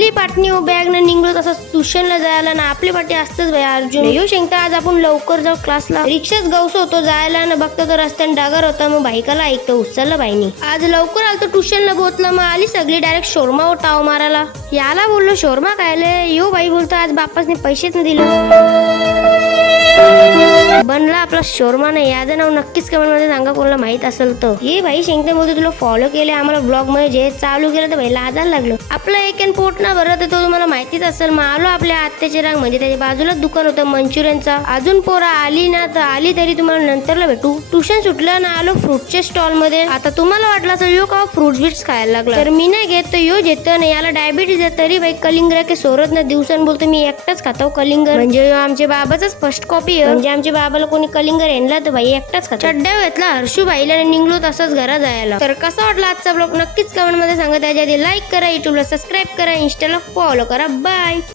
आली पाटणी बॅग न निघलो तसंच ट्युशनला जायला ना आपली पाठी असतच भाई अर्जुन येऊ शकता आज आपण लवकर जाऊ क्लासला रिक्षाच गवस होतो जायला ना बघतो तर रस्त्याने डागर होता मग बाईकाला ऐकतो उचललं बाईनी आज लवकर आलतो ट्युशनला बोतलं मग आली सगळी डायरेक्ट शोरमा टाव मारायला याला बोललो शोरमा खायले यो बाई बोलतो आज बापासने पैसेच नाही दिले बनला आपला शोरमा नाही याचं नाव नक्कीच कमेंट मध्ये सांगा कोणाला माहित असेल तर ये भाई शेंगते बोलतो तुला फॉलो केले आम्हाला ब्लॉग मध्ये जे चालू केलं तर भाई लाजायला लागलो आपला एक एन पोट ना भरत तो तुम्हाला माहितीच असेल मग आलो आपल्या आत्याचे रांग म्हणजे त्याच्या बाजूलाच दुकान होतं मंचुरियनचा अजून पोरा आली ना तर आली तरी तुम्हाला नंतरला भेटू ट्युशन सुटलं ना आलो फ्रूटच्या स्टॉल मध्ये आता तुम्हाला वाटलं असेल यो का फ्रुट्स बिट्स खायला लागला तर मी नाही घेत तर यो घेतो ना याला डायबिटीज आहे तरी भाई कलिंगरा के सोरत ना दिवसान बोलतो मी एकटाच खातो कलिंगर म्हणजे आमच्या बाबाचाच फर्स्ट कॉपी आहे म्हणजे आमच्या बाबाला कोणी कलिंगर आणला तर भाई एकटाच खातो चड्ड्या घेतला हर्षू भाईला निघलो तसंच घरा जायला तर कसा वाटला आजचा ब्लॉग नक्कीच कमेंट मध्ये सांगा त्याच्या आधी लाईक करा युट्यूबला सबस्क्राईब करा इंस्टाला फॉलो करा बाय.